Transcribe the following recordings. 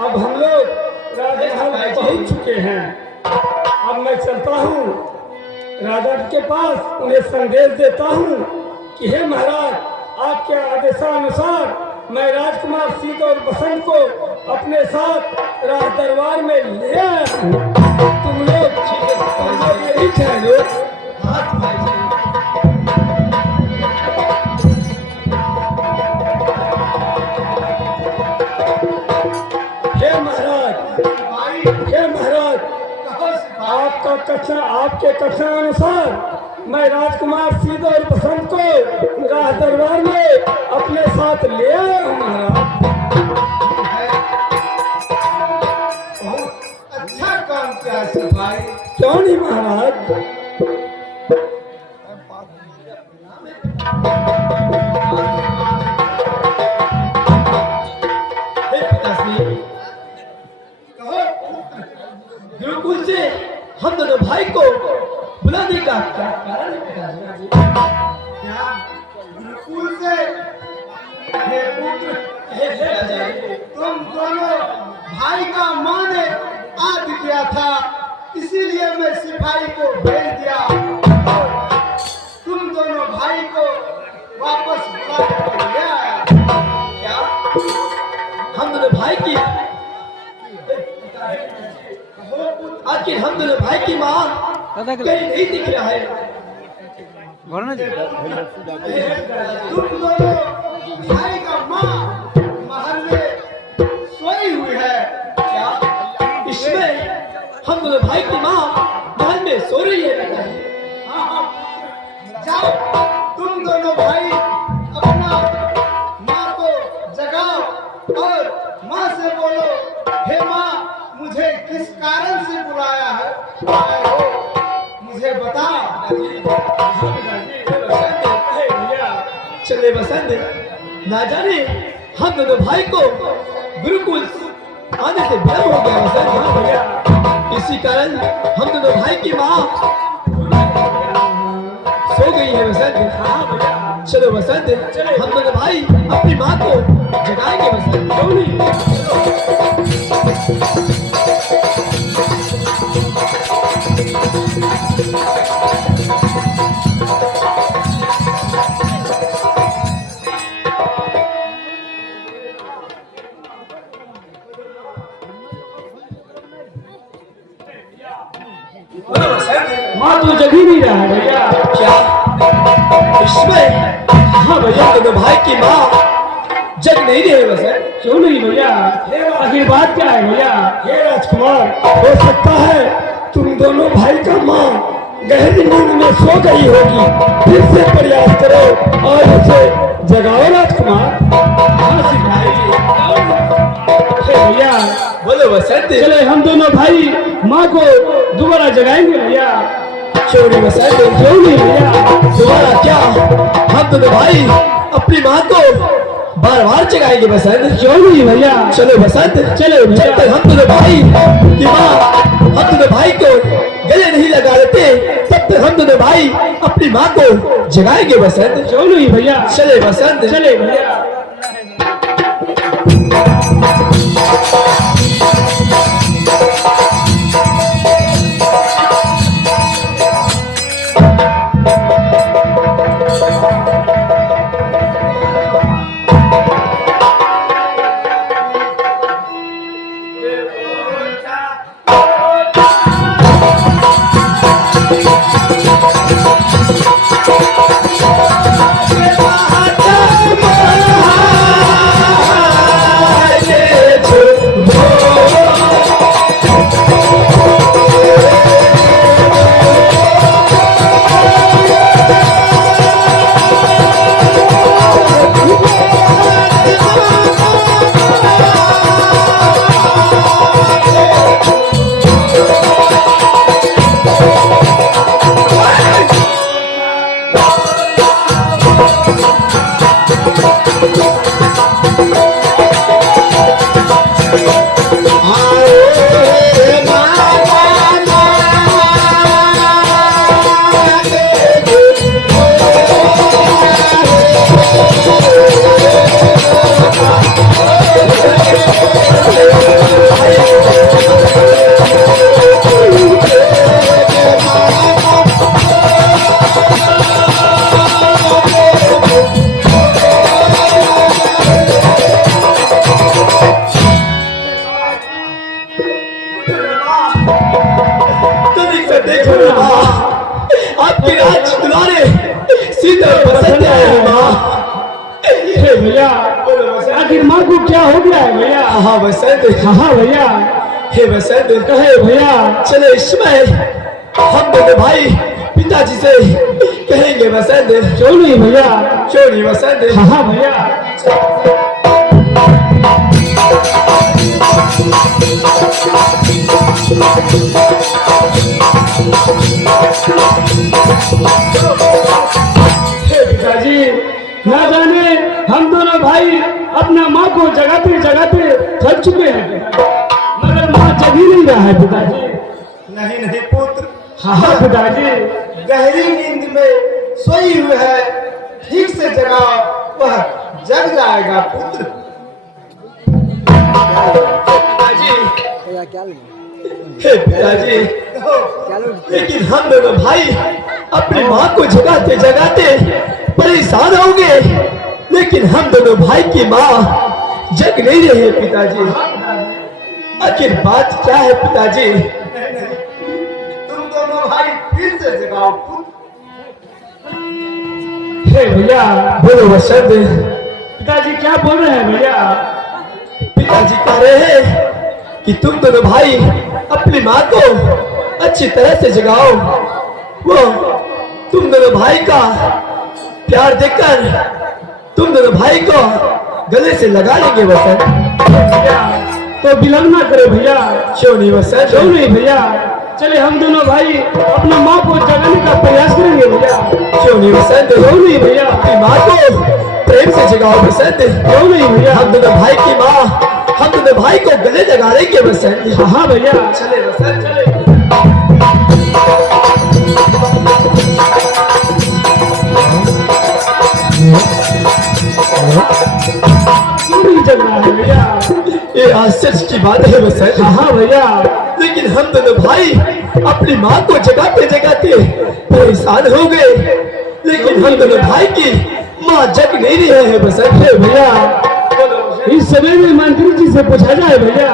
अब हम लोग राजमहल पहुंच चुके हैं। अब मैं चलता हूँ राजा के पास, उन्हें संदेश देता हूँ कि हे महाराज, आपके आदेशानुसार मैं राजकुमार सीता और बसंत को अपने साथ राज दरबार में ले आया हूँ। तुम लोग यही ठहरो। आपके कथन अनुसार मैं राजकुमार सीता और बसंत को राज दरबार में अपने साथ ले आया हूँ महाराज। बहुत अच्छा काम किया सिपाही। क्यों नहीं महाराज? गुरुकुल से हम दोनों भाई को बुलाने का क्या कारण है? क्या गुरुकुल से हे पुत्र, तुम दोनों भाई का मां ने आद किया था, इसीलिए मैं सिपाही को भेज दिया। तुम दोनों भाई को वापस बुला कर ले आया। क्या हम दोनों भाई की आखिर हम दोनों भाई की मां कहीं नहीं दिख रहा है? तुम दोनों भाई का मां महल में सोई हुई है। क्या इसमें हम दोनों भाई की मां महल में सो रही है? हाँ, जाओ तुम दोनों भाई अपना माँ को जगाओ और माँ से बोलो, हे माँ, मुझे किस कारण से बुलाया है, आए हो, मुझे बता। चले बसंत, ना जाने हम दोनों भाई को गुरुकुल आने से विलंब हो गया बसंत। हाँ भैया, इसी कारण हम दोनों भाई की माँ सो गई है बसंत। हाँ भैया, चलो बसंत, हम दोनों भाई अपनी माँ को जगाएंगे बसंत। क्यों नहीं? माँ तो जग ही नहीं रहा है भैया। क्या इसमें हाँ भैया दोनों भाई की माँ जग नहीं रहे बसंत? क्यों नहीं भैया? आखिर बात क्या है भैया? हे राजकुमार, हो सकता है तुम दोनों भाई का माँ गहरी नींद में सो गई होगी। फिर से प्रयास करो और उसे जगाओ राजकुमार। हाँ सिपाही जी। हे भैया, बोलो बसंत। चले हम दोनों भाई माँ को दोबारा जगाएंगे भैया। क्यों बसंत? क्यों नहीं भैया? दोबारा क्या? हम दोनों भाई अपनी माँ को बार बार जगाएंगे बसंत। क्यों नहीं भैया? चलो बसंत, चलो भैया। जब तक हम दोनों भाई की माँ हम दोनों भाई को गले नहीं लगा लेते तब तक हम दोनों भाई अपनी माँ को जगाएंगे बसंत। क्यों नहीं भैया? चले बसंत, चले भैया। आपकी राज दुलारे सीधे बसंत है माँ। हे भैया, आखिर माँ को क्या हो गया है भैया? हाँ बसंत, हाँ भैया। हे बसंत, कहे भैया। चले इस समय हम दोनों भाई पिताजी से कहेंगे बसंत। क्यों नहीं भैया? क्यों नहीं बसंत? हाँ भैया। पिताजी, ना जाने हम दोनों भाई अपना माँ को जगाते जगाते थक चुके हैं, मगर माँ जग ही नहीं रहा है पिताजी। नहीं नहीं पुत्र, हाँ पिताजी। गहरी नींद में सोई हुई है, ठीक से जगाओ, वह जग जाएगा पुत्र। हे पिताजी, लेकिन हम दोनों भाई अपनी माँ को जगाते जगाते परेशान हो गए, लेकिन हम दोनों भाई की माँ जग नहीं रही है पिताजी। आखिर बात क्या है पिताजी? तुम दोनों भाई फिर से जगाओ पुत्र। हे भैया, बोलो बसंत। पिताजी क्या बोल रहे हैं भैया? पिताजी कह रहे हैं कि तुम दोनों भाई अपनी माँ को अच्छी तरह से जगाओ, वो तुम दोनों भाई का प्यार देखकर तुम दोनों भाई को गले से लगा लेंगे बसंत। भैया तो विलंब ना करे भैया। क्यों नहीं बसंत? क्यों नहीं भैया? चले हम दोनों भाई अपना माँ को जगाने का प्रयास करेंगे भैया। क्यों नहीं बसंत? क्यों नहीं भैया? अपनी माँ को प्रेम से जगाओ बसंत। क्यों नहीं भैया? हम दोनों भाई की माँ हम दोनों भाई को गले लगा लेंगे बसंत। हाँ भैया। चले बसंत, चले। क्यों नहीं जग रहा है भैया? ये आश्चर्य की बात है बसंत। हाँ भैया। लेकिन हम दोनों भाई अपनी माँ को जगाते जगाते परेशान हो गए, लेकिन हम दोनों भाई की माँ जग नहीं रहे हैं बसंत। भैया इस समय में मंत्री जी से पूछा जाए भैया,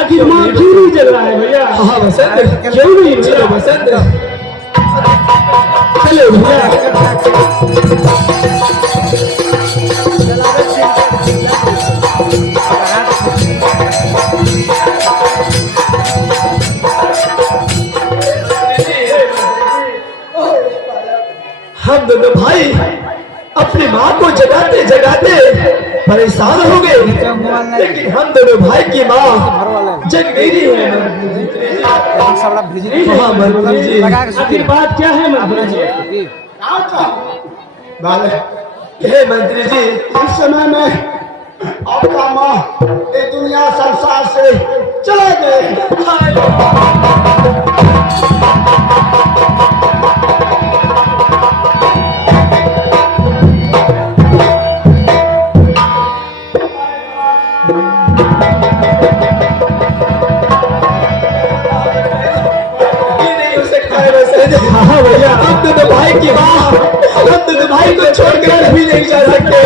आखिर माँ क्यों नहीं जग रहा है भैया? हाँ बसंत, क्यों नहीं? चलो बसंत, चले भैया। हम दोनों भाई अपनी माँ को जगाते जगाते परेशान हो गए, लेकिन हम दोनों भाई की माँ जग नहीं रही है। हाँ मंत्री जी, आखिर बात क्या है मंत्री जी? हे मंत्री जी, इस समय में आपका माँ ये दुनिया संसार से चले गए। की माँ हम दोनों भाई को छोड़कर भी नहीं जा सकते।